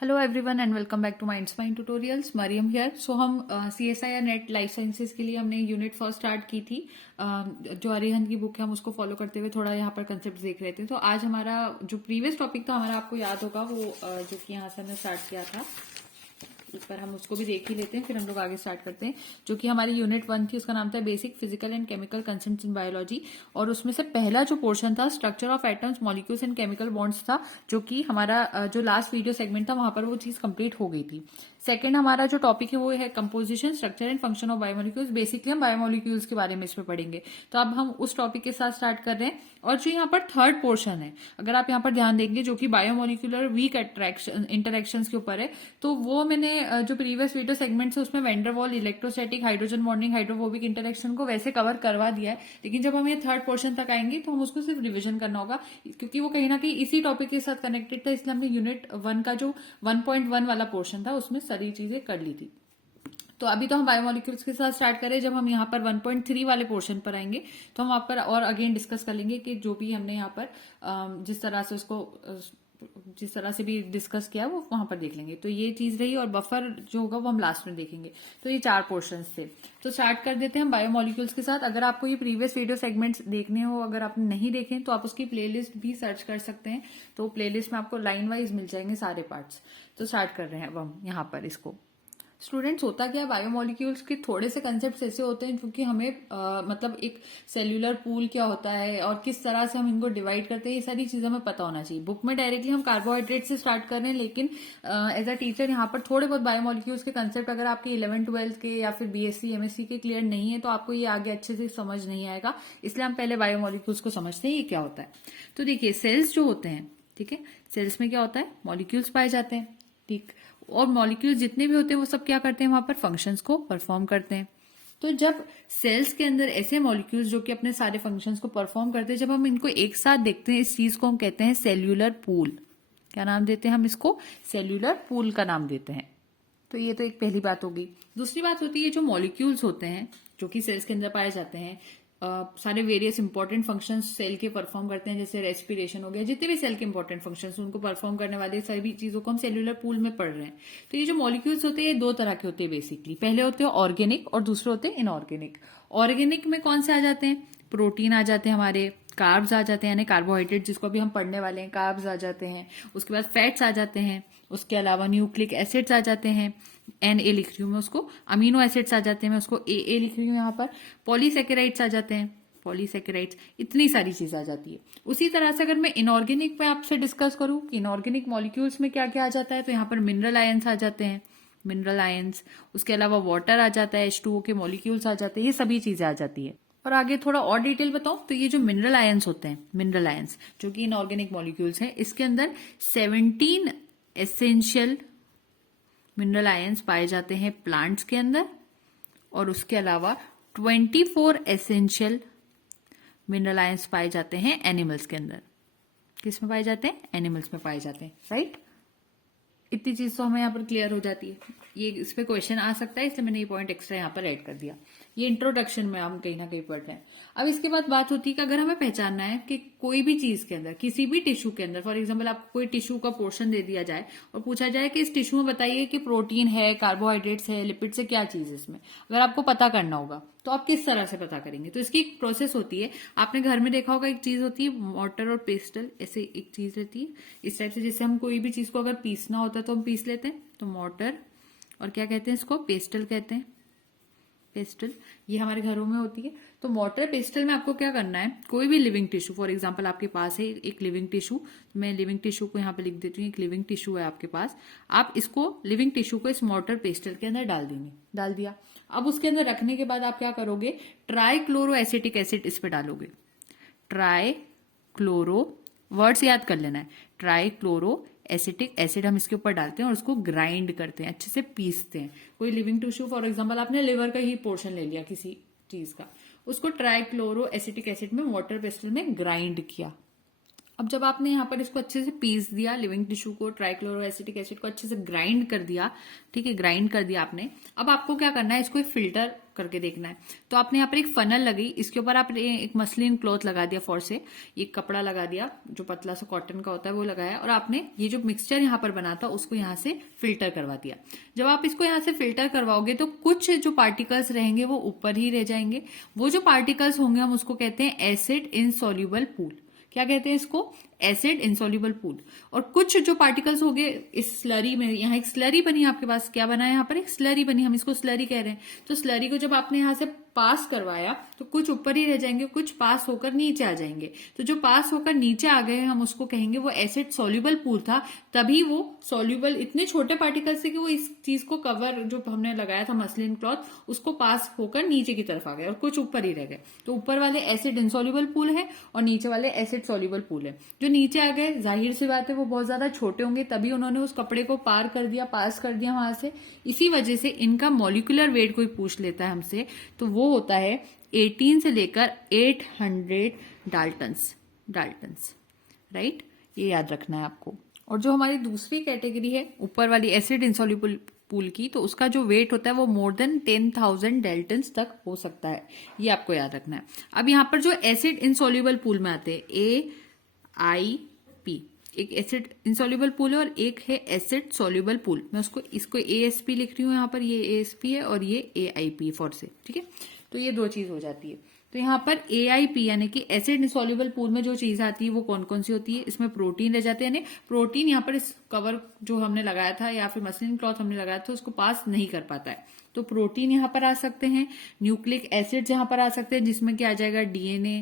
Hello everyone and welcome back to minds mind tutorials. Mariam here. So हम CSIR net life sciences के लिए हमने unit first start की थी। जो अरिहंत की बुक है हम उसको फॉलो करते हुए थोड़ा यहाँ पर कंसेप्ट देख रहे थे। तो आज हमारा जो प्रीवियस टॉपिक था हमारा आपको याद होगा वो जो कि यहाँ से हमने स्टार्ट किया था, एक बार हम उसको भी देख ही लेते हैं फिर हम लोग आगे स्टार्ट करते हैं। जो कि हमारी यूनिट 1 थी, उसका नाम था basic physical and chemical concepts in biology. और उसमें से पहला जो पोर्शन था structure of atoms molecules and chemical bonds था, जो कि हमारा जो लास्ट वीडियो सेगमेंट था वहां पर वो चीज कंप्लीट हो गई थी। सेकंड हमारा जो टॉपिक है वो है composition structure and function of biomolecules. Basically हम बायोमोलिक्यूल्स के बारे में इसमें पढ़ेंगे। तो अब हम उस टॉपिक के साथ स्टार्ट कर रहे हैं। और जो यहाँ पर थर्ड पोर्शन है, अगर आप यहाँ पर ध्यान देंगे, जो कि बायोमोलिकुलर वीक अट्रैक्शन इंटरेक्शन के ऊपर है, तो वो मैंने जो प्रीवियस वीडियो सेगमेंट है उसमें Van der Waals, electrostatic, hydrogen bonding, hydrophobic interaction को वैसे कवर करवा दिया है। लेकिन जब हम ये थर्ड पोर्शन तक आएंगे तो हम उसको सिर्फ रिविजन करना होगा, क्योंकि वो कहीं ना कहीं इसी टॉपिक के साथ कनेक्टेड था। इसलिए हमने यूनिट 1 का जो 1.1 वाला पोर्शन था उसमें सारी चीजें कर ली थी। तो अभी तो हम बायोमोलिक्यूल्स के साथ स्टार्ट करें। जब हम यहाँ पर 1.3 वाले पोर्शन पर आएंगे तो हम आप पर और अगेन डिस्कस कर लेंगे कि जो भी हमने यहाँ पर जिस तरह से भी डिस्कस किया वो वहां पर देख लेंगे। तो ये चीज रही, और बफर जो होगा वो हम लास्ट में देखेंगे। तो ये 4 पोर्शंस थे। तो स्टार्ट कर देते हैं हम बायोमोलिक्यूल्स के साथ। अगर आपको ये प्रीवियस वीडियो सेगमेंट्स देखने हो, अगर आपने नहीं देखे तो आप उसकी प्लेलिस्ट भी सर्च कर सकते हैं। तो प्लेलिस्ट में आपको लाइन वाइज मिल जाएंगे सारे पार्ट्स। तो स्टार्ट कर रहे हैं अब हम यहाँ पर इसको। स्टूडेंट्स, होता क्या है, बायोमोलिक्यूल्स के थोड़े से कंसेप्ट ऐसे होते हैं क्योंकि हमें मतलब एक सेल्यूलर पूल क्या होता है और किस तरह से हम इनको डिवाइड करते हैं, ये सारी चीजें हमें पता होना चाहिए। बुक में डायरेक्टली हम कार्बोहाइड्रेट से स्टार्ट कर रहे हैं, लेकिन एज अ टीचर यहाँ पर थोड़े बहुत बायोमोलिक्यूल्स के कंसेप्ट अगर आपके 11th-12th के या फिर BSc MSc के क्लियर नहीं है तो आपको ये आगे अच्छे से समझ नहीं आएगा। इसलिए हम पहले बायोमोलिक्यूल्स को समझते हैं ये क्या होता है। तो देखिए, सेल्स जो होते हैं, ठीक है, सेल्स में क्या होता है, मॉलिक्यूल्स पाए जाते हैं, ठीक। और मॉलिक्यूल्स जितने भी होते हैं वो सब क्या करते हैं, वहां पर फंक्शंस को परफॉर्म करते हैं। तो जब सेल्स के अंदर ऐसे मॉलिक्यूल्स जो कि अपने सारे फंक्शंस को परफॉर्म करते हैं, जब हम इनको एक साथ देखते हैं, इस चीज को हम कहते हैं सेल्यूलर पूल। क्या नाम देते हैं हम इसको? सेल्यूलर पूल का नाम देते हैं। तो ये तो एक पहली बात होगी। दूसरी बात होती है जो मॉलिक्यूल्स होते हैं जो कि सेल्स के अंदर पाए जाते हैं, सारे वेरियस इंपॉर्टेंट फंक्शंस सेल के परफॉर्म करते हैं, जैसे रेस्पिरेशन हो गया, जितने भी सेल के इंपॉर्टेंट फंक्शंस उनको परफॉर्म करने वाले सभी चीजों को हम सेल्यूलर पूल में पढ़ रहे हैं। तो ये जो मॉलिक्यूल्स होते हैं ये 2 तरह के होते हैं बेसिकली। पहले होते हैं ऑर्गेनिक और दूसरे होते हैं इनऑर्गेनिक। ऑर्गेनिक में कौन से आ जाते हैं? प्रोटीन आ जाते हैं हमारे, कार्ब्स आ जाते हैं यानी कार्बोहाइड्रेट जिसको अभी हम पढ़ने वाले हैं, कार्ब्स आ जाते हैं। उसके बाद फैट्स आ जाते हैं। उसके अलावा न्यूक्लिक एसिड्स आ जाते हैं, Na लिख रही हूं मैं उसको। अमीनो एसिड्स आ जाते हैं, मैं उसको AA लिख रही हूं यहाँ पर। पॉलीसेकेराइड्स आ जाते हैं, पॉलीसेकेराइड्स, इतनी सारी चीज आ जाती है। उसी तरह से अगर मैं इनऑर्गेनिक में आपसे डिस्कस करूं कि इनऑर्गेनिक मॉलिक्यूल्स में क्या क्या आ जाता है, तो यहाँ पर मिनरल आयंस आ जाते हैं, मिनरल आयंस। उसके अलावा वाटर आ जाता है, H2O के मॉलिक्यूल्स आ जाते हैं, ये सभी चीजें आ जाती है। और आगे थोड़ा और डिटेल बताऊं तो ये जो मिनरल आयंस होते हैं, मिनरल आयंस जो कि इनऑर्गेनिक मॉलिक्यूल्स हैं, इसके अंदर 17 एसेंशियल मिनरल आयंस पाए जाते हैं प्लांट्स के अंदर, और उसके अलावा 24 एसेंशियल मिनरल आयंस पाए जाते हैं एनिमल्स के अंदर। किस में पाए जाते हैं? एनिमल्स में पाए जाते हैं, राइट। इतनी चीज तो हमें यहाँ पर क्लियर हो जाती है। ये इस पे क्वेश्चन आ सकता है, इसलिए मैंने ये पॉइंट एक्स्ट्रा यहाँ पर ऐड कर दिया। ये इंट्रोडक्शन में हम कहीं ना कहीं पढ़ रहे हैं। अब इसके बाद बात होती है कि अगर हमें पहचानना है कि कोई भी चीज के अंदर, किसी भी टिश्यू के अंदर, फॉर एग्जाम्पल आपको कोई टिश्यू का पोर्शन दे दिया जाए और पूछा जाए कि इस टिश्यू में बताइए कि प्रोटीन है, कार्बोहाइड्रेट्स है, लिपिड्स है, क्या चीज है इसमें, अगर आपको पता करना होगा तो आप किस तरह से पता करेंगे? तो इसकी एक प्रोसेस होती है। आपने घर में देखा होगा, एक चीज होती है मोर्टर और पेस्टल, ऐसे एक चीज रहती है इस टाइप से। जैसे हम कोई भी चीज को अगर पीसना होता है तो हम पीस लेते हैं, तो मोर्टर और क्या कहते हैं इसको? पेस्टल कहते हैं, पेस्टल। ये हमारे घरों में होती है। तो मोर्टर पेस्टल में आपको क्या करना है, कोई भी लिविंग टिश्यू, फॉर एग्जांपल आपके पास है एक लिविंग टिश्यू, मैं लिविंग टिश्यू को यहाँ पे लिख देती हूँ, एक लिविंग टिश्यू है आपके पास। आप इसको लिविंग टिश्यू को इस मोर्टर पेस्टल के अंदर डाल देंगे, डाल दिया। अब उसके अंदर रखने के बाद आप क्या करोगे, ट्राइक्लोरो एसिटिक एसिड इस पे डालोगे। ट्राइक्लोरो, वर्ड्स याद कर लेना है, ट्राइक्लोरो एसिटिक एसिड हम इसके ऊपर डालते हैं और उसको ग्राइंड करते हैं, अच्छे से पीसते हैं। कोई लिविंग टिश्यू, फॉर एग्जांपल आपने लिवर का ही पोर्शन ले लिया किसी चीज का, उसको ट्राइक्लोरो एसिटिक एसिड में वाटर पेस्टल में ग्राइंड किया। अब जब आपने यहाँ पर इसको अच्छे से पीस दिया, लिविंग टिश्यू को, ट्राइक्लोरो एसिटिक एसिड को अच्छे से ग्राइंड कर दिया, ठीक है, ग्राइंड कर दिया आपने। अब आपको क्या करना है, इसको एक फिल्टर करके देखना है। तो आपने यहाँ पर एक फनल लगी, इसके ऊपर आपने एक मसलिन क्लॉथ लगा दिया, फॉर से एक कपड़ा लगा दिया जो पतला सा कॉटन का होता है वो लगाया, और आपने ये जो मिक्सचर यहाँ पर बना था उसको यहाँ से फिल्टर करवा दिया। जब आप इसको यहाँ से फिल्टर करवाओगे तो कुछ जो पार्टिकल्स रहेंगे वो ऊपर ही रह जाएंगे। वो जो पार्टिकल्स होंगे हम उसको कहते हैं एसिड इनसॉल्युबल पूल। क्या कहते हैं इसको? Acid insoluble pool. और कुछ जो पार्टिकल्स हो गए इस स्लरी में, यहाँ एक स्लरी बनी आपके पास, क्या बना है यहाँ पर? एक स्लरी बनी, हम इसको स्लरी कह रहे हैं। तो स्लरी को जब आपने यहाँ से पास करवाया तो कुछ ऊपर ही रह जाएंगे, कुछ पास होकर नीचे आ जाएंगे। तो जो पास होकर नीचे आ गए हम उसको कहेंगे वो एसिड सॉल्युबल पूल था। तभी वो सॉल्युबल इतने छोटे पार्टिकल्स से कि वो इस चीज को कवर जो हमने लगाया था मसलिन क्लॉथ उसको पास होकर नीचे की तरफ आ गए और कुछ ऊपर ही रह गए। तो ऊपर वाले एसिड इनसॉल्युबल पूल है और नीचे वाले एसिड सॉल्युबल पूल है। जो नीचे आ गए जाहिर सी बात है वो बहुत ज्यादा छोटे होंगे, तभी उन्होंने उस कपड़े को पार कर दिया, पास कर दिया वहां से। इसी वजह से इनका मॉलिक्यूलर वेट कोई पूछ लेता है हमसे तो वो होता है 18 से लेकर 800 डाल्टन्स। राइट, ये याद रखना है आपको। और जो हमारी दूसरी कैटेगरी है ऊपर वाली एसिड इंसॉल्युबल पूल की, तो उसका जो वेट होता है वो मोर देन 10,000 डाल्टन्स तक हो सकता है, ये आपको याद रखना है। अब यहाँ पर जो एसिड इंसॉल्युबल पूल में आते हैं AIP, एक एसिड इंसॉल्युबल पूल है और एक है एसिड सॉल्युबल पूल। मैं इसको ASP लिख रही हूँ यहाँ पर, ये ASP है और ये AIP फॉर से, ठीक है। तो ये दो चीज हो जाती है। तो यहाँ पर AIP यानी कि एसिड इंसॉल्युबल पूल में जो चीज आती है वो कौन कौन सी होती है? इसमें प्रोटीन रह जाते हैं, यानी प्रोटीन यहाँ पर इस कवर जो हमने लगाया था या फिर मसलिन क्लॉथ हमने लगाया था उसको पास नहीं कर पाता है। तो प्रोटीन यहाँ पर आ सकते हैं, न्यूक्लिक एसिड्स यहाँ पर आ सकते हैं जिसमें क्या आ जाएगा DNA,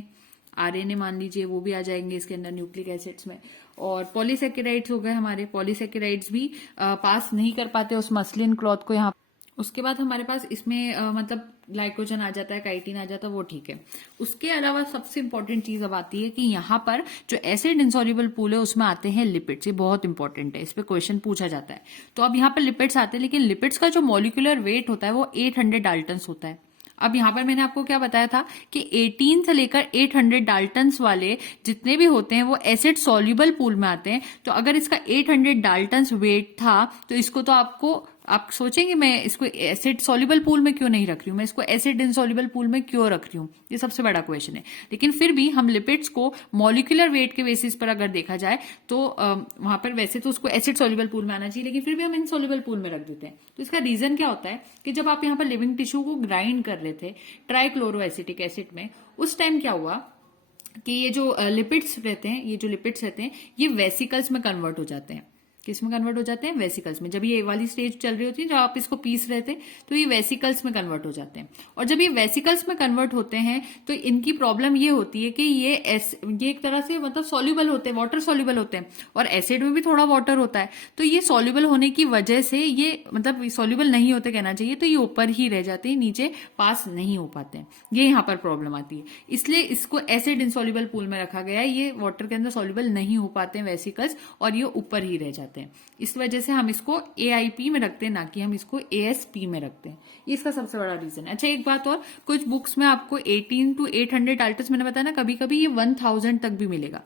RNA मान लीजिए, वो भी आ जाएंगे इसके अंदर न्यूक्लिक एसिड्स में। और पॉलीसेकेराइड्स हो गए हमारे, पॉलीसेकेराइड्स भी पास नहीं कर पाते उस मसलिन क्लॉथ को यहाँ। उसके बाद हमारे पास इसमें मतलब ग्लाइकोजन आ जाता है, काइटिन आ जाता है, वो ठीक है। उसके अलावा सबसे इंपॉर्टेंट चीज अब आती है कि यहाँ पर जो एसिड इंसॉल्युबल पूल है उसमें आते हैं लिपिड्स। ये बहुत इंपॉर्टेंट है, इस पे क्वेश्चन पूछा जाता है। तो अब यहाँ पर लिपिड्स आते हैं, लेकिन लिपिड्स का जो मॉलिक्यूलर वेट होता है वो 800 डाल्टन्स होता है। अब यहाँ पर मैंने आपको क्या बताया था कि 18 से लेकर 800 डाल्टन्स वाले जितने भी होते हैं वो एसिड सॉल्युबल पूल में आते हैं। तो अगर इसका 800 डाल्टन्स वेट था तो इसको तो आप सोचेंगे मैं इसको एसिड सॉल्युबल पूल में क्यों नहीं रख रही हूं, मैं इसको एसिड इनसॉल्युबल पूल में क्यों रख रही हूं? ये सबसे बड़ा क्वेश्चन है। लेकिन फिर भी हम लिपिड्स को मॉलिक्यूलर वेट के बेसिस पर अगर देखा जाए तो वहां पर वैसे तो उसको एसिड सॉल्युबल पूल में आना चाहिए, लेकिन फिर भी हम इनसॉल्युबल पूल में रख देते हैं। तो इसका रीजन क्या होता है कि जब आप यहाँ पर लिविंग टिश्यू को ग्राइंड कर रहे थे ट्राइक्लोरो एसिटिक एसिड में, उस टाइम क्या हुआ कि ये जो लिपिड्स रहते हैं ये वेसिकल्स में कन्वर्ट हो जाते हैं। किस में कन्वर्ट हो जाते हैं? वेसिकल्स में। जब ये वाली स्टेज चल रही होती है जब आप इसको पीस रहे थे तो ये वेसिकल्स में कन्वर्ट हो जाते हैं। और जब ये वेसिकल्स में कन्वर्ट होते हैं तो इनकी प्रॉब्लम ये होती है कि ये एक तरह से मतलब सॉल्युबल होते हैं, वाटर सॉल्युबल होते हैं, और एसिड में भी थोड़ा वाटर होता है। तो ये सॉल्युबल होने की वजह से ये मतलब सॉल्युबल नहीं होते कहना चाहिए, तो ये ऊपर ही रह जाते हैं, नीचे पास नहीं हो पाते हैं। ये यहाँ पर प्रॉब्लम आती है, इसलिए इसको एसिड इनसॉल्युबल पूल में रखा गया है। ये वाटर के अंदर सॉल्युबल नहीं हो पाते हैं वेसिकल्स, और ये ऊपर ही रह जाते हैं। इस वजह से हम इसको AIP में रखते हैं, ना कि हम इसको ASP में रखते हैं। ये इसका सबसे बड़ा रीजन है। अच्छा, एक बात और, कुछ बुक्स में आपको 18 to 800 डाल्टन्स, मैंने बताया ना, कभी कभी ये 1000 तक भी मिलेगा।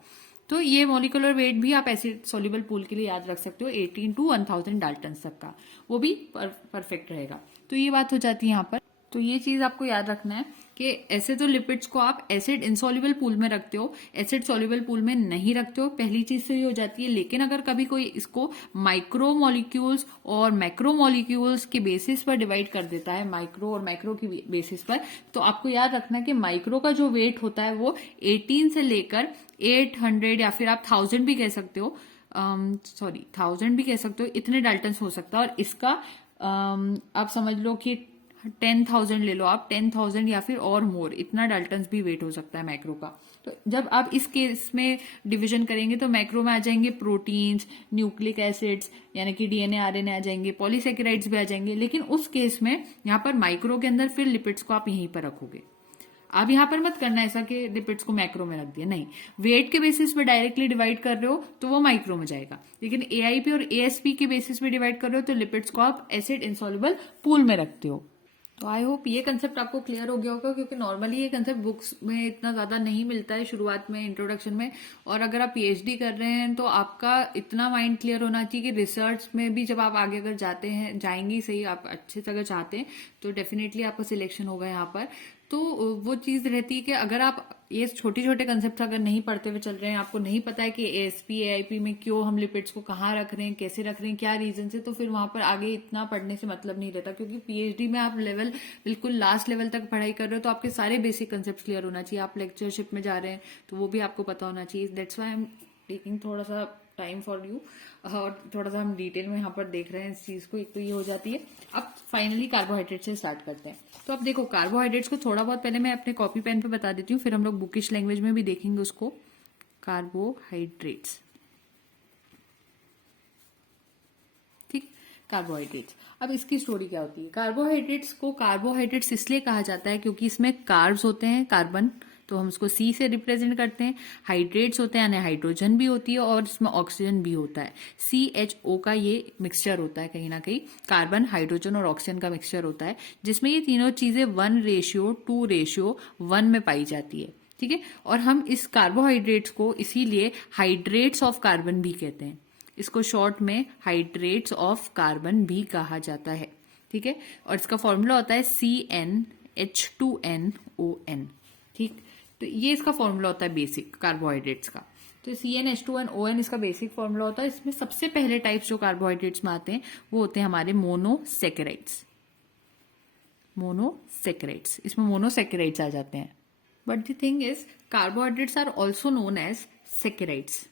तो ये मॉलिक्यूलर वेट भी आप एसिड सॉल्युबल पूल के लिए याद रख सकते हो, 18 to 1000 डाल्टन्स तक का, वो भी परफेक्ट रहेगा। तो ये बात हो जाती है यहाँ पर। तो ये चीज आपको याद रखना है कि ऐसे तो लिपिड्स को आप एसिड इनसॉल्युबल पूल में रखते हो, एसिड सॉल्युबल पूल में नहीं रखते हो, पहली चीज तो ये हो जाती है। लेकिन अगर कभी कोई इसको माइक्रो मॉलिक्यूल्स और मैक्रो मॉलिक्यूल्स के बेसिस पर डिवाइड कर देता है, माइक्रो और मैक्रो की बेसिस पर, तो आपको याद रखना है कि माइक्रो का जो वेट होता है वो 18 से लेकर 800 या फिर आप 1000 भी कह सकते हो, 1000 भी कह सकते हो, इतने डाल्टन्स हो सकता है। और इसका आप समझ लो कि 10,000 ले लो आप, 10,000 या फिर और मोर, इतना डाल्टन्स भी वेट हो सकता है मैक्रो का। तो जब आप इस केस में डिवीजन करेंगे तो मैक्रो में आ जाएंगे प्रोटीन्स, न्यूक्लिक एसिड्स यानी कि DNA RNA आ जाएंगे, पॉलीसेकेराइड्स भी आ जाएंगे। लेकिन उस केस में यहाँ पर माइक्रो के अंदर फिर लिपिड्स को आप यहीं पर रखोगे। आप यहाँ पर मत करना ऐसा कि लिपिड्स को मैक्रो में रख दिया, नहीं, वेट के बेसिस पे डायरेक्टली डिवाइड कर रहे हो तो वो माइक्रो में जाएगा। लेकिन AIP और ASP के बेसिस पे डिवाइड कर रहे हो तो लिपिड्स को आप एसिड इनसॉल्युबल पूल में रखते हो। तो आई होप ये कंसेप्ट आपको क्लियर हो गया होगा, क्योंकि नॉर्मली ये कंसेप्ट बुक्स में इतना ज्यादा नहीं मिलता है शुरुआत में, इंट्रोडक्शन में। और अगर आप पीएचडी कर रहे हैं तो आपका इतना माइंड क्लियर होना चाहिए कि रिसर्च में भी जब आप आगे अगर जाते हैं, जाएंगी सही, आप अच्छे से अगर चाहते हैं तो डेफिनेटली आपका सिलेक्शन होगा यहाँ पर। तो वो चीज रहती है कि अगर आप ये छोटे छोटे कंसेप्ट अगर नहीं पढ़ते हुए चल रहे हैं, आपको नहीं पता है कि एएसपी एआईपी में क्यों हम लिपिड्स को कहाँ रख रहे हैं, कैसे रख रहे हैं, क्या रीजन है, तो फिर वहां पर आगे इतना पढ़ने से मतलब नहीं रहता। क्योंकि पीएचडी में आप लेवल बिल्कुल लास्ट लेवल तक पढ़ाई कर रहे हो, तो आपके सारे बेसिक कंसेप्ट क्लियर होना चाहिए। आप लेक्चरशिप में जा रहे हैं तो वो भी आपको पता होना चाहिए। That's why I am taking थोड़ा सा टाइम फॉर यू, और थोड़ा सा हम डिटेल में यहाँ पर देख रहे हैं इस चीज को। एक तो ये हो जाती है। अब फाइनली कार्बोहाइड्रेट से स्टार्ट करते हैं। तो अब देखो, कार्बोहाइड्रेट्स को थोड़ा बहुत पहले मैं अपने कॉपी पेन पे बता देती हूँ, फिर हम लोग बुकिश लैंग्वेज में भी देखेंगे उसको। कार्बोहाइड्रेट्स, ठीक, कार्बोहाइड्रेट्स। अब इसकी स्टोरी क्या होती है? कार्बोहाइड्रेट्स को कार्बोहाइड्रेट्स इसलिए कहा जाता है क्योंकि इसमें कार्ब्स होते हैं, कार्बन, तो हम उसको सी से रिप्रेजेंट करते हैं। हाइड्रेट्स होते हैं यानी हाइड्रोजन भी होती है, और इसमें ऑक्सीजन भी होता है। CHO का ये मिक्सचर होता है, कहीं ना कहीं कार्बन, हाइड्रोजन और ऑक्सीजन का मिक्सचर होता है, जिसमें ये तीनों चीजें 1:2:1 में पाई जाती है, ठीक है। और हम इस कार्बोहाइड्रेट्स को इसीलिए हाइड्रेट्स ऑफ कार्बन भी कहते हैं। इसको शॉर्ट में हाइड्रेट्स ऑफ कार्बन भी कहा जाता है, ठीक है। और इसका फॉर्मूला होता है CnH2nOn, ठीक। तो ये इसका फॉर्मूला होता है बेसिक कार्बोहाइड्रेट्स का। तो CnH2nOn इसका बेसिक फॉर्मूला होता है। इसमें सबसे पहले टाइप्स जो कार्बोहाइड्रेट्स में आते हैं वो होते हैं हमारे मोनोसेकेराइड्स। मोनोसेकेराइड्स, इसमें मोनोसेकेराइड्स आ जाते हैं। But the thing is, carbohydrates are also known as saccharides.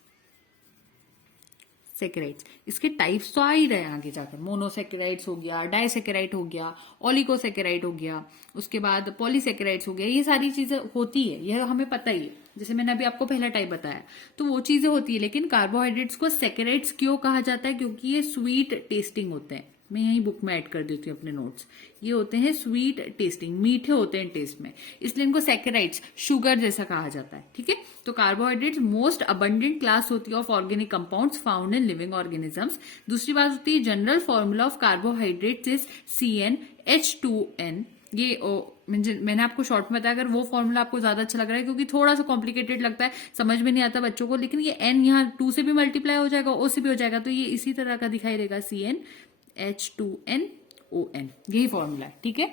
Saccharides, इसके टाइप्स तो आ ही रहे हैं आगे जाकर। मोनोसेकेराइड्स हो गया, डाइसेकेराइड हो गया, ओलिगोसेकेराइड हो गया, उसके बाद पॉलीसेकेराइड्स हो गया। ये सारी चीजें होती है, यह हमें पता ही है। जैसे मैंने अभी आपको पहला टाइप बताया, तो वो चीजें होती है। लेकिन कार्बोहाइड्रेट्स को सेकेराइड्स क्यों कहा जाता है? क्योंकि ये स्वीट टेस्टिंग होते हैं। मैं यही बुक में ऐड कर देती हूँ अपने नोट्स। ये होते हैं स्वीट टेस्टिंग, मीठे होते हैं टेस्ट में, इसलिए इनको सेकेराइड्स, शुगर जैसा कहा जाता है, ठीक है। तो कार्बोहाइड्रेट्स मोस्ट अबंडेंट क्लास होती है of organic compounds found in living organisms. दूसरी बात होती है, general formula of carbohydrates is CnH2n। ये मैंने आपको शॉर्ट में बताया। अगर वो फॉर्मूला आपको ज्यादा अच्छा लग रहा है, क्योंकि थोड़ा सा कॉम्प्लिकेटेड लगता है, समझ में नहीं आता बच्चों को, लेकिन ये n यहाँ 2 से भी मल्टीप्लाई हो जाएगा, O से भी हो जाएगा, तो ये इसी तरह का दिखाई देगा, CnH2nOn, यही फॉर्मूला है, ठीक है।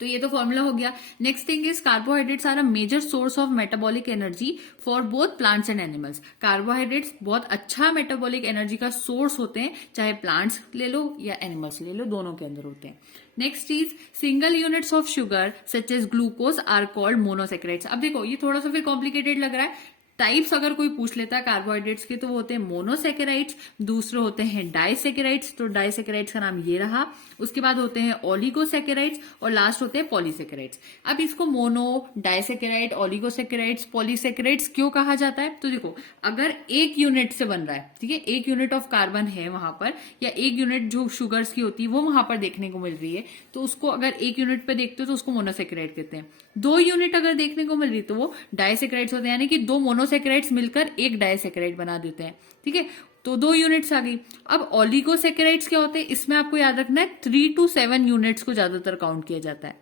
तो ये तो फॉर्मूला हो गया। Next thing is, carbohydrates are a major source of metabolic energy for both plants and animals. Carbohydrates बहुत अच्छा मेटाबॉलिक एनर्जी का सोर्स होते हैं, चाहे प्लांट्स ले लो या एनिमल्स ले लो, दोनों के अंदर होते हैं। Next is, single units of sugar such as glucose are called monosaccharides. अब देखो, ये थोड़ा सा फिर कॉम्प्लिकेटेड लग रहा है। टाइप्स अगर कोई पूछ लेता है कार्बोहाइड्रेट्स के, तो वो होते हैं मोनोसेकेराइड्स, दूसरे होते हैं डाइसेकेराइड्स, तो डाइसेकेराइड्स का नाम ये रहा। उसके बाद होते हैं ओलिगोसेकेराइड्स, और लास्ट होते हैं पॉलीसेकेराइड्स। अब इसको मोनो, डाइसेकेराइड, ओलिगोसेकेराइड्स, पॉलीसेकेराइड्स क्यों कहा जाता है? तो देखो, अगर एक यूनिट से बन रहा है, ठीक है, एक यूनिट ऑफ कार्बन है वहां पर, या एक यूनिट जो शुगर्स की होती है वो वहां पर देखने को मिल रही है, तो उसको अगर एक यूनिट पे देखते हो तो उसको मोनोसेकेराइड कहते हैं। 2 यूनिट अगर देखने को मिल रही तो वो डाइसेकेराइड्स होते हैं, यानी कि 2 मोनोसेकेराइड्स मिलकर एक डाइसेकेराइड बना देते हैं, ठीक है। तो 2 यूनिट्स आ गई। अब ओलिगोसेकेराइड्स क्या होते हैं? इसमें आपको याद रखना है 3 to 7 यूनिट्स को ज्यादातर काउंट किया जाता है,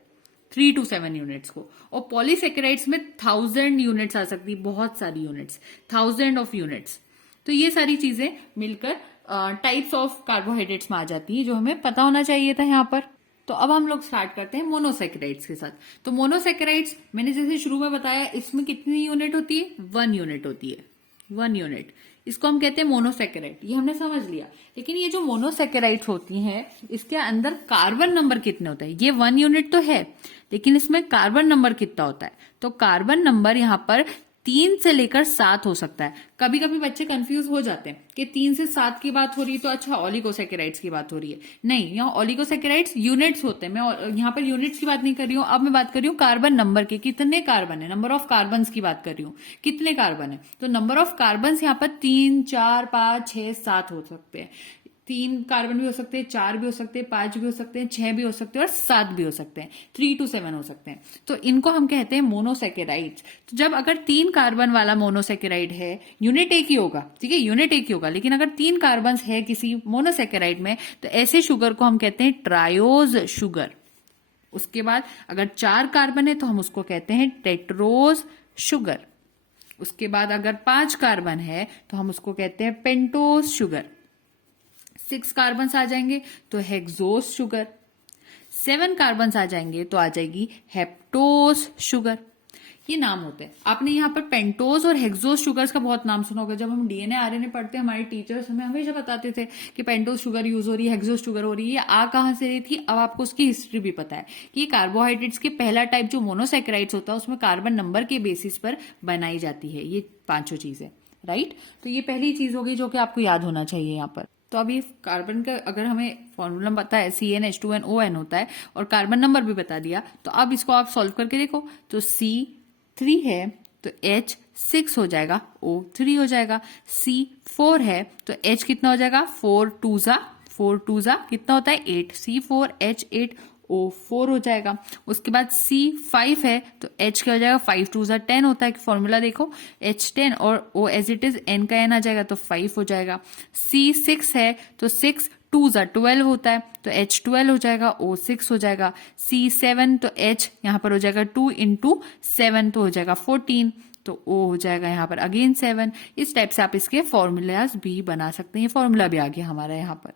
3 to 7 यूनिट्स को। और पॉलीसेकेराइड्स में 1000 यूनिट्स आ सकती है, बहुत सारी यूनिट्स, 1000 ऑफ यूनिट्स। तो ये सारी चीजें मिलकर टाइप्स ऑफ कार्बोहाइड्रेट्स में आ जाती है, जो हमें पता होना चाहिए था यहाँ पर। तो अब हम लोग स्टार्ट करते हैं मोनोसेकेराइड्स के साथ। तो मोनोसेकेराइड्स मैंने जैसे शुरू में बताया, इसमें कितनी यूनिट होती है? 1 यूनिट होती है, 1 यूनिट। इसको हम कहते हैं मोनोसेकेराइड, ये हमने समझ लिया। लेकिन ये जो मोनोसेकेराइड्स होती हैं, इसके अंदर कार्बन नंबर कितने होते हैं? ये 1 यूनिट तो है, लेकिन इसमें कार्बन नंबर कितना होता है? तो कार्बन नंबर यहाँ पर 3 से लेकर 7 हो सकता है। कभी कभी बच्चे कंफ्यूज हो जाते हैं कि 3 से 7 की बात हो रही है तो अच्छा ओलिगोसेकेराइड्स की बात हो रही है। नहीं, यहाँ ओलिगोसेकेराइड्स यूनिट्स होते हैं। मैं यहाँ पर यूनिट्स की बात नहीं कर रही हूँ, अब मैं बात कर रही हूँ कार्बन नंबर की। कितने कार्बन है, नंबर ऑफ कार्बन की बात कर रही हूँ, कितने कार्बन है। तो नंबर ऑफ कार्बन यहाँ पर 3, 4, 5, 6, 7 हो सकते हैं। 3 कार्बन भी हो सकते हैं, 4 भी हो सकते हैं, 5 भी हो सकते हैं, 6 भी हो सकते हैं, और 7 भी हो सकते हैं, 3 to 7 हो सकते हैं। तो इनको हम कहते हैं मोनोसेकेराइड्स। तो जब अगर 3 कार्बन वाला मोनोसेकेराइड है, यूनिट एक ही होगा, ठीक है, यूनिट एक ही होगा, लेकिन अगर 3 कार्बन है किसी मोनोसेकेराइड में, तो ऐसे शुगर को हम कहते हैं ट्रायोज शुगर। उसके बाद अगर 4 कार्बन है तो हम उसको कहते हैं टेट्रोज शुगर। उसके बाद अगर 5 कार्बन है तो हम उसको कहते हैं पेंटोज शुगर। 6 कार्बन आ जाएंगे तो हेक्सोज शुगर। 7 कार्बन आ जाएंगे तो आ जाएगी हेप्टोज शुगर। ये नाम होते हैं। आपने यहाँ पर पेंटोज और हेक्सोज शुगर्स का बहुत नाम सुना होगा। जब हम डीएनए आरएनए पढ़ते हैं, हमारे टीचर्स हमें हमेशा बताते थे कि पेंटोज शुगर यूज हो रही है, हेक्सोज शुगर हो रही है। ये आ कहां से रही थी, अब आपको उसकी हिस्ट्री भी पता है कि ये कार्बोहाइड्रेट्स के पहला टाइप जो मोनोसेक्राइड्स होता है उसमें कार्बन नंबर के बेसिस पर बनाई जाती है ये 5 चीजें, राइट। तो ये पहली चीज होगी जो कि आपको याद होना चाहिए यहाँ पर। तो अभी कार्बन का अगर हमें फॉर्मूला पता है CnH2nOn होता है और कार्बन नंबर भी बता दिया, तो अब इसको आप सॉल्व करके देखो। तो C3 है तो H 6 हो जाएगा, O 3 हो जाएगा। C4 है तो H कितना हो जाएगा, 4 2 जा कितना होता है 8, C4H8 O4 हो जाएगा। उसके बाद C5 है तो H क्या हो जाएगा, 5 2 जा 10 होता है। फॉर्मूला देखो H10 और O as it is N का N आ जाएगा तो 5 हो जाएगा। C6 है तो 6 2 जा 12 होता है तो H12 हो जाएगा, O6 हो जाएगा। C7 तो H यहाँ पर हो जाएगा 2 इंटू 7 तो हो जाएगा 14 तो O हो जाएगा यहाँ पर अगेन 7। इस टाइप से आप इसके फॉर्मूलाज भी बना सकते हैं। फॉर्मूला भी आ गया हमारा यहाँ पर।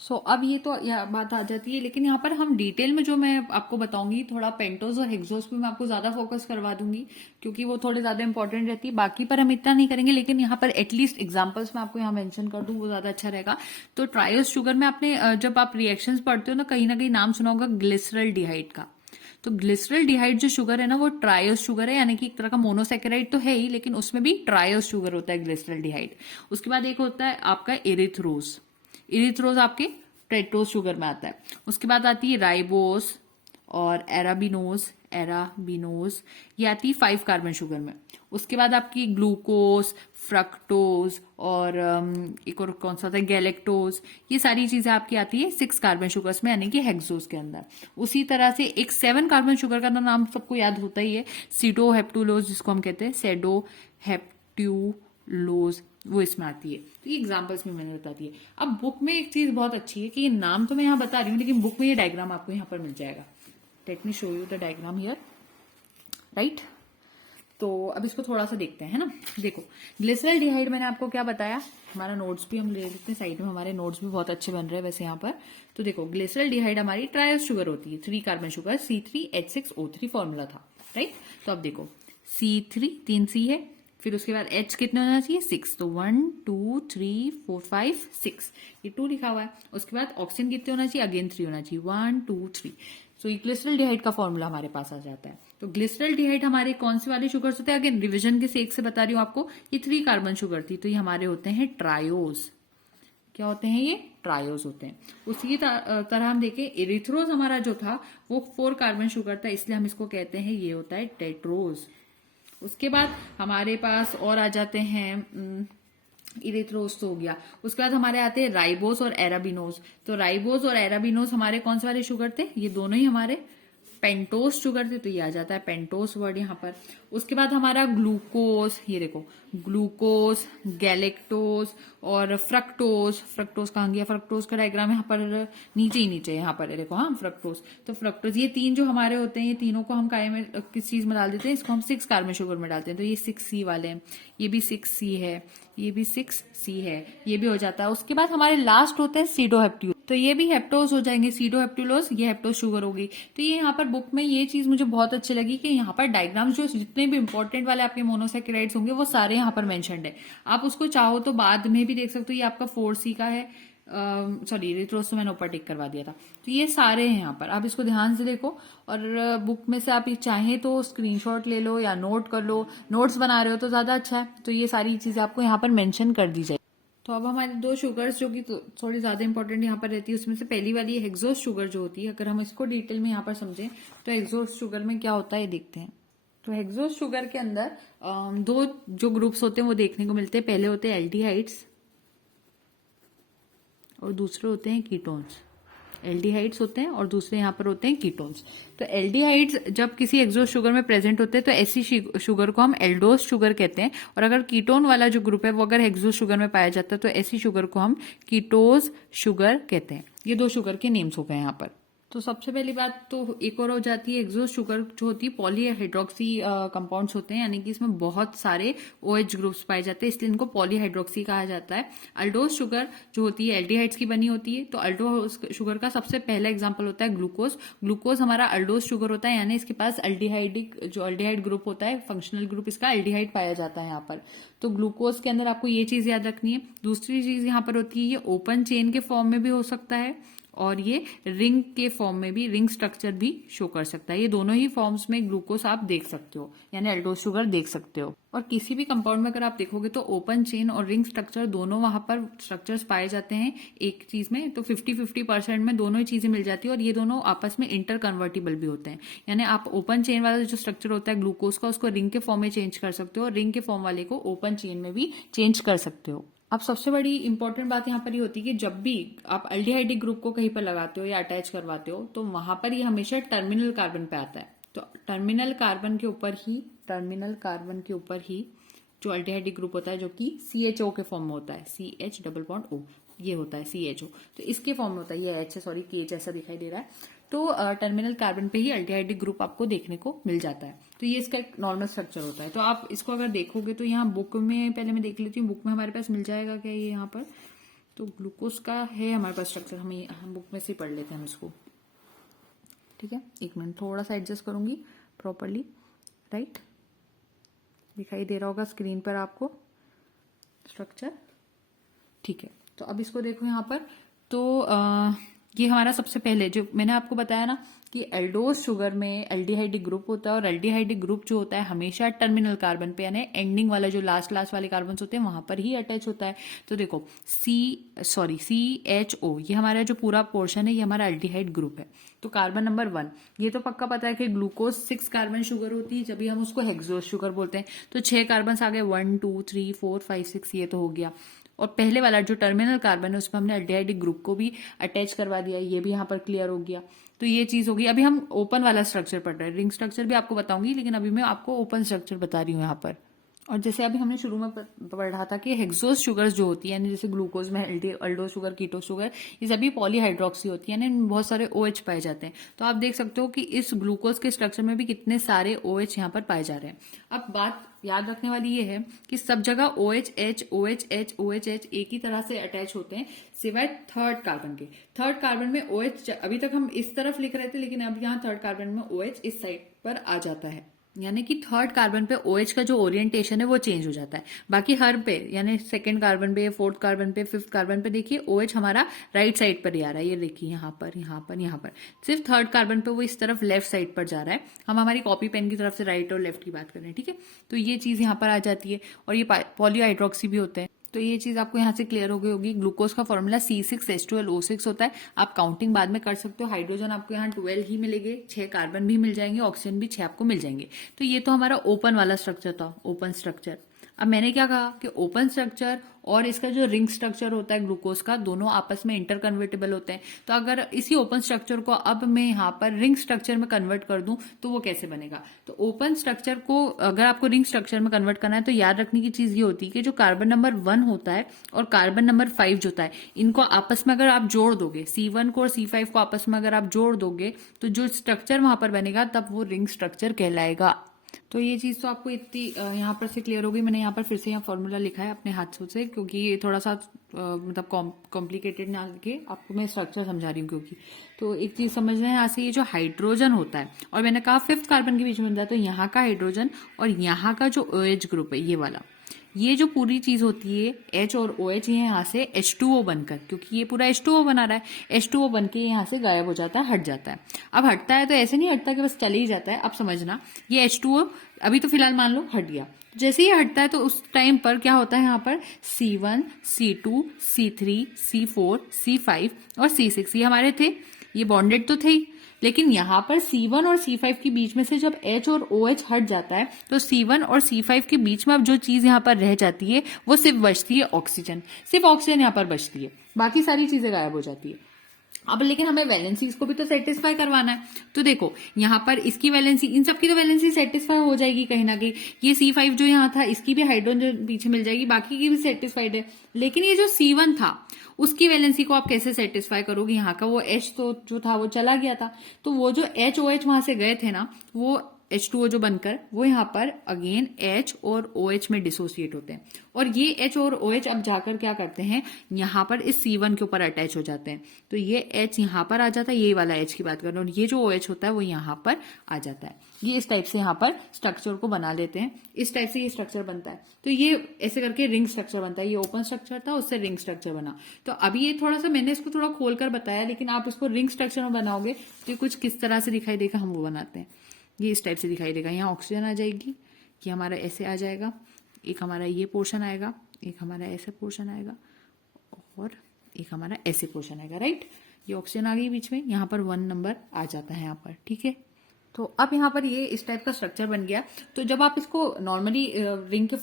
सो अब ये तो बात आ जाती है, लेकिन यहाँ पर हम डिटेल में जो मैं आपको बताऊंगी, थोड़ा पेंटोज और हेक्सोज पे मैं आपको ज्यादा फोकस करवा दूंगी क्योंकि वो थोड़े ज्यादा इंपॉर्टेंट रहती है। बाकी पर हम इतना नहीं करेंगे, लेकिन यहाँ पर एटलीस्ट एग्जांपल्स में आपको यहाँ मेंशन कर दूं वो ज्यादा अच्छा रहेगा। तो ट्रायोज शुगर में आपने जब आप रिएक्शंस पढ़ते हो ना कहीं नाम सुना होगा ग्लिसरल्डिहाइड का। तो ग्लिसरल्डिहाइड जो शुगर है ना वो ट्रायोज शुगर है, यानी कि एक तरह का मोनोसेकेराइड तो है ही, लेकिन उसमें भी ट्रायोज शुगर होता है ग्लिसरल्डिहाइड। उसके बाद एक होता है आपका एरिथ्रोज। इरिथ्रोज आपके टेट्रोज शुगर में आता है। उसके बाद आती है राइबोस और एराबिनोज ये आती है 5 कार्बन शुगर में। उसके बाद आपकी ग्लूकोज, फ्रक्टोज और एक और कौन सा होता है गैलेक्टोज, ये सारी चीजें आपकी आती है 6 कार्बन शुगर्स में, यानी कि हेक्सोज के अंदर। उसी तरह से एक 7 कार्बन शुगर का नाम सबको याद होता ही है, सीडोहेप्टुलोज जिसको हम कहते हैं, सेडोहेप्टुलोज, वो इसमें आती है। तो ये एग्जांपल्स में मैंने बता दी है। अब बुक में एक चीज बहुत अच्छी है कि ये नाम तो मैं यहाँ बता रही हूँ, लेकिन बुक में ये डायग्राम आपको यहाँ पर मिल जाएगा। Let me show you the diagram here, right. तो अब इसको थोड़ा सा देखते हैं ना। देखो ग्लिसरल्डिहाइड मैंने आपको क्या बताया, हमारा नोट्स भी हम ले लेते हैं साइड में, हमारे नोट्स भी बहुत अच्छे बन रहे हैं वैसे यहाँ पर। तो देखो ग्लिसरल्डिहाइड हमारी ट्रायोज शुगर होती है, 3 कार्बन शुगर, C3H6O3 फॉर्मूला था, राइट। तो अब देखो C3 3 C है, फिर उसके बाद H कितना होना चाहिए 6, तो 1 2 3 4 5 6, ये 2 लिखा हुआ है। उसके बाद ऑक्सीजन कितने होना चाहिए, अगेन 3 होना चाहिए, 1 2 3। सो ये ग्लिसरल्डिहाइड का फॉर्मूला हमारे पास आ जाता है। तो ग्लिसरल्डिहाइड हमारे कौन से वाले शुगर्स होते हैं, अगेन रिविजन के सेक से बता रही हूँ आपको, ये 3 कार्बन शुगर थी तो ये हमारे होते हैं ट्रायोज। क्या होते हैं ये, ट्रायोज होते हैं। उसी तरह हम देखें एरिथ्रोज हमारा जो था वो 4 कार्बन शुगर था, इसलिए हम इसको कहते हैं ये होता है टेट्रोज। उसके बाद हमारे पास और आ जाते हैं इरिथ्रोज तो हो गया। उसके बाद हमारे आते हैं राइबोस और एराबिनोज। तो राइबोस और एराबिनोज हमारे कौन से वाले शुगर थे, ये दोनों ही हमारे पेंटोज शुगर थे, तो ये आ जाता है पेंटोज वर्ड यहाँ पर। उसके बाद हमारा ग्लूकोज, ये देखो ग्लूकोज, गैलेक्टोज और फ्रक्टोज। फ्रक्टोज कहाँ गया, फ्रक्टोज का डायग्राम यहाँ पर नीचे ही नीचे यहाँ पर देखो, हाँ फ्रक्टोज। तो फ्रक्टोज ये 3 जो हमारे होते हैं, ये तीनों को हम काय में किस चीज में डाल देते हैं, इसको हम 6 कार्बन शुगर में डालते हैं। तो ये 6C वाले हैं, ये भी 6C है, ये भी 6C है, ये भी हो जाता है। उसके बाद हमारे लास्ट होते हैं सीडोहेप्ट्यूल, तो ये भी हेप्टोज हो जाएंगे, सीडोहेप्टुलोज, ये हेप्टोज शुगर होगी। तो ये यहाँ पर बुक में ये चीज मुझे बहुत अच्छी लगी कि यहाँ पर डायग्राम्स जो जितने भी इंपॉर्टेंट वाले आपके मोनोसेकेराइड्स होंगे वो सारे यहाँ पर मेंशन्ड है। आप उसको चाहो तो बाद में भी देख सकते हो, ये आपका 4C का है, सॉरी इरिथ्रोज तो मैंने ऊपर टिक करवा दिया था। तो ये सारे हैं यहाँ पर, आप इसको ध्यान से देखो और बुक में से आप चाहें तो स्क्रीनशॉट ले लो या नोट कर लो, नोट्स बना रहे हो तो ज्यादा अच्छा है। तो ये सारी चीजें आपको यहाँ पर मेंशन कर दी जाए। तो अब हमारी 2 शुगर्स जो कि थोड़ी ज्यादा इंपॉर्टेंट यहाँ पर रहती है, उसमें से पहली वाली हेक्सोज शुगर जो होती है, अगर हम इसको डिटेल में यहाँ पर समझें तो हेक्सोज शुगर में क्या होता है देखते हैं। तो हेक्सोज शुगर के अंदर 2 जो ग्रुप्स होते हैं वो देखने को मिलते हैं। पहले होते हैं एल्डिहाइड्स और दूसरे होते हैं कीटोन्स। एल्डिहाइड्स होते हैं और दूसरे यहाँ पर होते हैं कीटोन्स। तो एल्डिहाइड्स जब किसी एक्सोज शुगर में प्रेजेंट होते हैं तो ऐसी शुगर को हम एल्डोज शुगर कहते हैं, और अगर कीटोन वाला जो ग्रुप है वो अगर एक्सोज शुगर में पाया जाता है तो ऐसी शुगर को हम कीटोज शुगर कहते हैं। ये 2 शुगर के नेम्स हो गए यहाँ पर। तो सबसे पहली बात तो एक और हो जाती है एक्सोस शुगर जो होती है पॉलीहाइड्रोक्सी कंपाउंड्स होते हैं, यानी कि इसमें बहुत सारे OH ग्रुप्स पाए जाते हैं, इसलिए इनको पॉलीहाइड्रोक्सी कहा जाता है। अल्डोस शुगर जो होती है एल्डिहाइड्स की बनी होती है, तो अल्डोस शुगर का सबसे पहला एग्जांपल होता है ग्लूकोज। ग्लूकोज हमारा अल्डोस शुगर होता है, यानी इसके पास एल्डिहाइडिक जो एल्डिहाइड ग्रुप होता है, फंक्शनल ग्रुप इसका एल्डिहाइड पाया जाता है यहाँ पर। तो ग्लूकोज के अंदर आपको ये चीज याद रखनी है। दूसरी चीज यहाँ पर होती है ये ओपन चेन के फॉर्म में भी हो सकता है और ये रिंग के फॉर्म में भी, रिंग स्ट्रक्चर भी शो कर सकता है। ये दोनों ही फॉर्म्स में ग्लूकोज आप देख सकते हो, यानी अल्डोस शुगर देख सकते हो। और किसी भी कंपाउंड में अगर आप देखोगे तो ओपन चेन और रिंग स्ट्रक्चर दोनों वहां पर स्ट्रक्चर्स पाए जाते हैं एक चीज में, तो 50-50% में दोनों ही चीजें मिल जाती है और ये दोनों आपस में इंटर कन्वर्टिबल भी होते हैं। यानी आप ओपन चेन वाला जो स्ट्रक्चर होता है ग्लूकोज का, उसको रिंग के फॉर्म में चेंज कर सकते हो और रिंग के फॉर्म वाले को ओपन चेन में भी चेंज कर सकते हो। अब सबसे बड़ी इंपॉर्टेंट बात यहाँ पर ये होती है कि जब भी आप एल्डिहाइडिक ग्रुप को कहीं पर लगाते हो या अटैच करवाते हो तो वहां पर ये हमेशा टर्मिनल कार्बन पे आता है। तो टर्मिनल कार्बन के ऊपर ही जो एल्डिहाइडिक ग्रुप होता है जो कि CHO के फॉर्म में होता है, CH डबल बॉन्ड O, ये होता है CHO, तो इसके फॉर्म में होता है, ये H है, सॉरी K जैसा दिखाई दे रहा है। तो टर्मिनल कार्बन पे ही एल्डिहाइडिक ग्रुप आपको देखने को मिल जाता है। तो ये इसका एक नॉर्मल स्ट्रक्चर होता है। तो आप इसको अगर देखोगे तो यहाँ बुक में, पहले मैं देख लेती हूँ बुक में हमारे पास मिल जाएगा क्या ये यहाँ पर। तो ग्लूकोज का है हमारे पास स्ट्रक्चर, हम बुक में से पढ़ लेते हैं हम इसको। ठीक है, एक मिनट थोड़ा सा एडजस्ट करूंगी प्रॉपरली। राइट, दिखाई दे रहा होगा स्क्रीन पर आपको स्ट्रक्चर। ठीक है, तो अब इसको देखो यहाँ पर। तो ये हमारा सबसे पहले जो मैंने आपको बताया ना कि एल्डोस शुगर में एल्डिहाइडिक ग्रुप होता है और एल्डिहाइडिक ग्रुप जो होता है हमेशा टर्मिनल कार्बन पे, यानी एंडिंग वाला जो लास्ट वाले कार्बन होते हैं वहां पर ही अटैच होता है। तो देखो CHO ये हमारा जो पूरा पोर्शन है ये हमारा एल्डिहाइड ग्रुप है। तो कार्बन नंबर 1, ये तो पक्का पता है कि ग्लूकोज 6 कार्बन शुगर होती है, जब भी हम उसको हेक्सोस शुगर बोलते हैं। तो 6 कार्बन आ गए, 1 2 3 4 5 6, ये तो हो गया। और पहले वाला जो टर्मिनल कार्बन है उसमें हमने एल्डिहाइडिक ग्रुप को भी अटैच करवा दिया, ये भी यहाँ पर क्लियर हो गया। तो ये चीज होगी। अभी हम ओपन वाला स्ट्रक्चर पढ़ रहे हैं, रिंग स्ट्रक्चर भी आपको बताऊंगी, लेकिन अभी मैं आपको ओपन स्ट्रक्चर बता रही हूँ यहाँ पर। और जैसे अभी हमने शुरू में पढ़ा था कि हेक्सोस शुगर्स जो होती है, यानी जैसे ग्लूकोज में अल्डोस शुगर, कीटो शुगर, ये सभी पॉलीहाइड्रोक्सी होती है, यानी बहुत सारे OH पाए जाते हैं। तो आप देख सकते हो कि इस ग्लूकोज के स्ट्रक्चर में भी कितने सारे OH यहाँ पर पाए जा रहे हैं। अब बात याद रखने वाली ये है कि सब जगह OH एक ही तरह से अटैच होते हैं सिवाय थर्ड कार्बन के। थर्ड कार्बन में OH, अभी तक हम इस तरफ लिख रहे थे लेकिन अब यहाँ थर्ड कार्बन में OH इस साइड पर आ जाता है, यानी कि थर्ड कार्बन पे OH का जो ओरिएंटेशन है वो चेंज हो जाता है। बाकी हर पे, यानी सेकंड कार्बन पे, फोर्थ कार्बन पे, फिफ्थ कार्बन पे देखिए OH हमारा राइट साइड पर ही आ रहा है। ये देखिए यहाँ पर सिर्फ थर्ड कार्बन पे वो इस तरफ लेफ्ट साइड पर जा रहा है। हम हमारी कॉपी पेन की तरफ से राइट और लेफ्ट की बात कर रहे हैं, ठीक है। तो ये चीज यहाँ पर आ जाती है और ये पॉलीहाइड्रोक्सी भी होते हैं। तो ये चीज आपको यहाँ से क्लियर हो गई होगी। ग्लूकोज का फॉर्मूला C6H12O6 होता है। आप काउंटिंग बाद में कर सकते हो। हाइड्रोजन आपको यहाँ 12 ही मिलेंगे, 6 कार्बन भी मिल जाएंगे, ऑक्सीजन भी 6 आपको मिल जाएंगे। तो ये तो हमारा ओपन वाला स्ट्रक्चर था, ओपन स्ट्रक्चर। अब मैंने क्या कहा कि ओपन स्ट्रक्चर और इसका जो रिंग स्ट्रक्चर होता है ग्लूकोज का, दोनों आपस में इंटर कन्वर्टेबल होते हैं। तो अगर इसी ओपन स्ट्रक्चर को अब मैं यहाँ पर रिंग स्ट्रक्चर में कन्वर्ट कर दूं तो वो कैसे बनेगा। तो ओपन स्ट्रक्चर को अगर आपको रिंग स्ट्रक्चर में कन्वर्ट करना है तो याद रखने की चीज ये होती है कि जो कार्बन नंबर 1 होता है और कार्बन नंबर 5 जो होता है, इनको आपस में अगर आप जोड़ दोगे, C1 को और C5 को आपस में अगर आप जोड़ दोगे तो जो स्ट्रक्चर वहां पर बनेगा तब वो रिंग स्ट्रक्चर कहलाएगा। तो ये चीज तो आपको इतनी यहाँ पर से क्लियर होगी। मैंने यहाँ पर फिर से यहाँ फॉर्मूला लिखा है अपने हाथों से, क्योंकि ये थोड़ा सा मतलब कॉम्प्लिकेटेड ना करके आपको मैं स्ट्रक्चर समझा रही हूँ। क्योंकि तो एक चीज समझना है यहाँ से, ये जो हाइड्रोजन होता है और मैंने कहा 5th कार्बन के बीच में होता है, तो यहाँ का हाइड्रोजन और यहाँ का जो OH ग्रुप है ये वाला, ये जो पूरी चीज होती है H और OH, ये यहाँ से H2O बनकर, क्योंकि ये पूरा H2O बना रहा है, H2O बन के यहाँ से गायब हो जाता है, हट जाता है। अब हटता है तो ऐसे नहीं हटता कि बस चले ही जाता है। अब समझना, ये H2O अभी तो फिलहाल मान लो हट गया, जैसे ही हटता है तो उस टाइम पर क्या होता है, यहाँ पर C1, C2, C3, C4, C5 और C6 ये हमारे थे, ये बॉन्डेड तो थे ही। लेकिन यहाँ पर C1 और C5 के बीच में से जब H और OH हट जाता है तो C1 और C5 के बीच में अब जो चीज यहाँ पर रह जाती है वो सिर्फ बचती है ऑक्सीजन। सिर्फ ऑक्सीजन यहाँ पर बचती है, बाकी सारी चीजें गायब हो जाती है। अब लेकिन हमें वैलेंसीज को भी तो सेटिस्फाई करवाना है। तो देखो यहाँ पर इसकी वैलेंसी, इन सबकी तो वैलेंसी सेटिस्फाई हो जाएगी कहीं ना कहीं। ये C5 जो यहाँ था इसकी भी हाइड्रोजन पीछे मिल जाएगी, बाकी की भी सेटिस्फाइड है। लेकिन ये जो C1 था उसकी वैलेंसी को आप कैसे सेटिस्फाई करोगे? यहाँ का वो H तो जो था वो चला गया था, तो वो जो HOH वहां से गए थे ना, वो H2O जो बनकर वो यहाँ पर अगेन H और OH में डिसोसिएट होते हैं, और ये H और OH अब जाकर क्या करते हैं, यहाँ पर इस C1 के ऊपर अटैच हो जाते हैं। तो ये H यहाँ पर आ जाता है, ये वाला H की बात कर रहे हैं, और ये जो OH होता है वो यहाँ पर आ जाता है। ये इस टाइप से यहाँ पर स्ट्रक्चर को बना लेते हैं, इस टाइप से ये स्ट्रक्चर बनता है। तो ये ऐसे करके रिंग स्ट्रक्चर बनता है। ये ओपन स्ट्रक्चर था, उससे रिंग स्ट्रक्चर बना। तो अभी ये थोड़ा सा मैंने इसको थोड़ा खोल कर बताया, लेकिन आप इसको रिंग स्ट्रक्चर में बनाओगे तो ये कुछ किस तरह से दिखाई देगा, हम वो बनाते हैं। ये इस टाइप से दिखाई देगा। यहाँ ऑक्सीजन आ जाएगी, ये हमारा ऐसे आ जाएगा, एक हमारा ये पोर्शन आएगा, एक हमारा ऐसे पोर्शन आएगा, और एक हमारा ऐसे पोर्शन आएगा, राइट। ये ऑक्सीजन आ गई बीच में, यहाँ पर 1 नंबर आ जाता है यहाँ पर, ठीक है। तो अब यहाँ पर ये इस टाइप का स्ट्रक्चर बन गया। तो जब आप इसको नॉर्मली रिंग के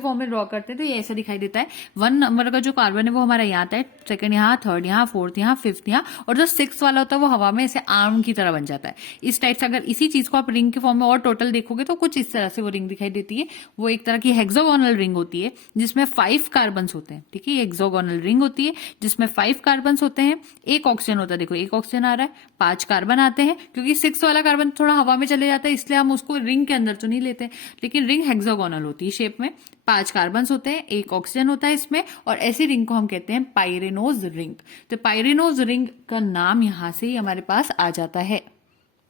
फॉर्म में ड्रॉ करते हैं तो ये ऐसा दिखाई देता है। 1 नंबर का जो कार्बन है वो हमारा यहाँ आता है, सेकंड यहाँ, थर्ड यहाँ, फोर्थ यहाँ, फिफ्थ यहाँ, और जो 6 वाला होता है वो हवा में ऐसे आर्म की तरह बन जाता है। इस टाइप से अगर इसी चीज को आप रिंग के फॉर्म में और टोटल देखोगे तो कुछ इस तरह से वो रिंग दिखाई देती है। वो एक तरह की हेक्सागोनल रिंग होती है जिसमें 5 कार्बन होते हैं, ठीक है। ये हेक्सागोनल रिंग होती है जिसमें 5 कार्बन होते हैं, एक ऑक्सीजन होता है। देखो एक ऑक्सीजन आ रहा है, 5 कार्बन आते हैं, क्योंकि 6 वाला कार्बन थोड़ा हवा में चले जाता है इसलिए हम उसको रिंग के अंदर तो नहीं लेते, लेकिन रिंग हेक्सागोनल होती है शेप में। 5 कार्बन होते हैं, एक ऑक्सीजन होता है इसमें, और ऐसी रिंग को हम कहते हैं पाइरेनोज रिंग। तो पाइरेनोज रिंग का नाम यहां से ही हमारे पास आ जाता है।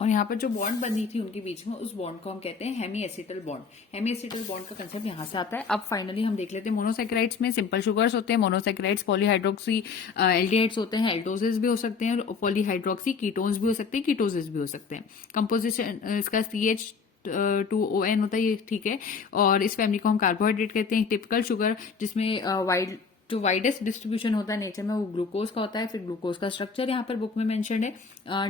और यहाँ पर जो बॉन्ड बनी थी उनके बीच में, उस बॉन्ड को हम कहते हैं hemiacetal bond. Hemiacetal bond का कंसेप्ट यहाँ से आता है। अब फाइनली हम देख लेते हैं मोनोसैकेराइड्स में सिंपल शुगर्स होते हैं, मोनोसैकेराइड्स पॉलीहाइड्रोक्सी एल्डिहाइड्स होते हैं, एल्डोजेस भी हो सकते हैं, पॉलीहाइड्रोक्सी कीटोन्स भी हो सकते हैं, कीटोजेस भी हो सकते हैं। कंपोजिशन इसका CH2ON होता है, ये ठीक है। और इस फैमिली को हम कार्बोहाइड्रेट कहते हैं। टिपिकल शुगर जिसमें जो वाइडेस्ट डिस्ट्रीब्यूशन होता है नेचर में वो ग्लूकोज का होता है। फिर ग्लूकोज का स्ट्रक्चर यहाँ पर बुक में मेंशन्ड है,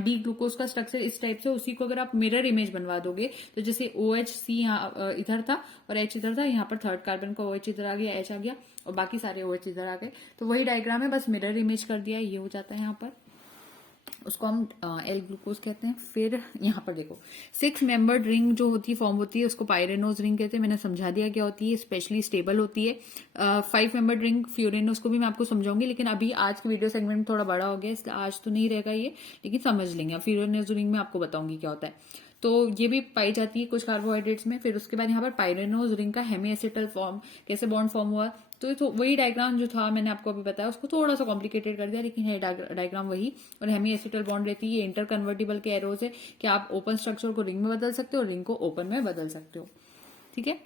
डी ग्लूकोज का स्ट्रक्चर इस टाइप से। उसी को अगर आप मिरर इमेज बनवा दोगे तो जैसे OHC यहाँ इधर था और H इधर था, यहाँ पर थर्ड कार्बन का OH इधर आ गया, H आ गया, और बाकी सारे OH इधर आ गए। तो वही डायग्राम है, बस मिरर इमेज कर दिया, ये हो जाता है यहाँ पर। उसको हम एल ग्लूकोज कहते हैं। फिर यहाँ पर देखो 6 मेंबर्ड रिंग जो होती है फॉर्म होती है उसको पाइरेनोज रिंग कहते हैं। मैंने समझा दिया क्या होती है, स्पेशली स्टेबल होती है। 5 मेंबर्ड रिंग फ्यूरेनोज को भी मैं आपको समझाऊंगी, लेकिन अभी आज के वीडियो सेगमेंट में थोड़ा बड़ा हो गया इसलिए आज तो नहीं रहेगा ये, लेकिन समझ लेंगे। फ्यूरेनोज रिंग में आपको बताऊंगी क्या होता है। तो ये भी पाई जाती है कुछ कार्बोहाइड्रेट्स में। फिर उसके बाद यहाँ पर पाइरेनोज रिंग का हेमी एसिटल फॉर्म, कैसे बॉन्ड फॉर्म हुआ, तो वही डायग्राम जो था मैंने आपको अभी बताया, उसको थोड़ा सा कॉम्प्लिकेटेड कर दिया, लेकिन है डायग्राम वही। और हेमी एसिटल बॉन्ड रहती है, ये इंटर कन्वर्टिबल के एरोज है कि आप ओपन स्ट्रक्चर को रिंग में बदल सकते हो, रिंग को ओपन में बदल सकते हो, ठीक है।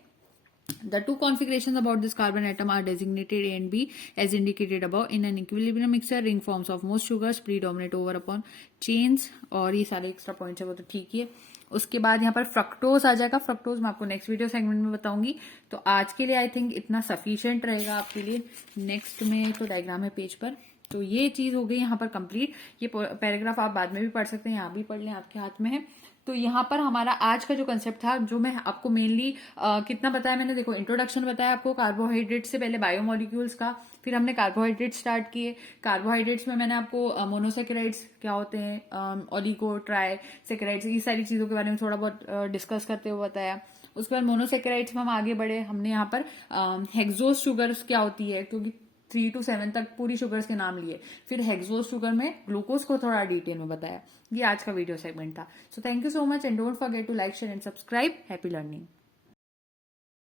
The two configurations about this carbon atom are designated A and B as indicated above. In an equilibrium mixture, ring forms of most sugars predominate over upon chains. और ये सारे एक्स्ट्रा पॉइंट्स है वो तो ठीक ही है। उसके बाद यहाँ पर फ्रक्टोज आ जाएगा। फ्रक्टोज मैं आपको नेक्स्ट वीडियो सेगमेंट में बताऊंगी। तो आज के लिए आई थिंक इतना सफिशिएंट रहेगा आपके लिए। नेक्स्ट में तो डायग्राम है पेज पर। तो ये चीज हो गई यहाँ पर कंप्लीट। ये पैराग्राफ आप बाद में भी पढ़ सकते हैं, यहाँ भी पढ़ लें, आपके हाथ में है। तो यहाँ पर हमारा आज का जो कंसेप्ट था, जो मैं आपको मेनली कितना बताया मैंने, देखो इंट्रोडक्शन बताया आपको कार्बोहाइड्रेट से पहले, बायोमोलिक्यूल्स का, फिर हमने कार्बोहाइड्रेट स्टार्ट किए। कार्बोहाइड्रेट्स में मैंने आपको मोनोसेकेराइड्स क्या होते हैं, ऑलिगो ट्राई सेकेराइड्स, ये सारी चीजों के बारे में थोड़ा बहुत डिस्कस करते हुए बताया। उसके बाद मोनोसेकेराइड्स में हम आगे बढ़े, हमने यहाँ पर हेक्सोज शुगर्स क्या होती है, क्योंकि 3 to 7 तक पूरी शुगर्स के नाम लिए। फिर हेक्सोज शुगर में ग्लूकोज को थोड़ा डिटेल में बताया। ये आज का वीडियो सेगमेंट था। So thank you so much and don't forget to like, share and subscribe. Happy learning.